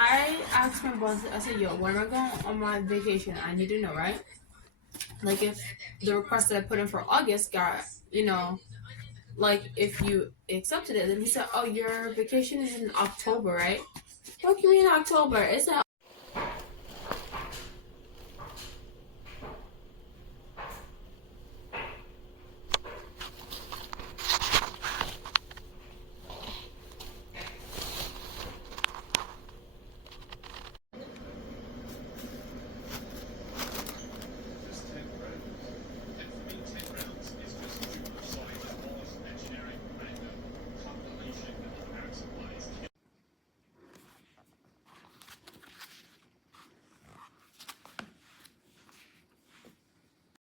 I asked my boss, I said, yo, when am I going on my vacation? I need to know, right? Like, if the request that I put in for August got, like, if you accepted it, then he said, oh, your vacation is in October, right? What do you mean October? It's not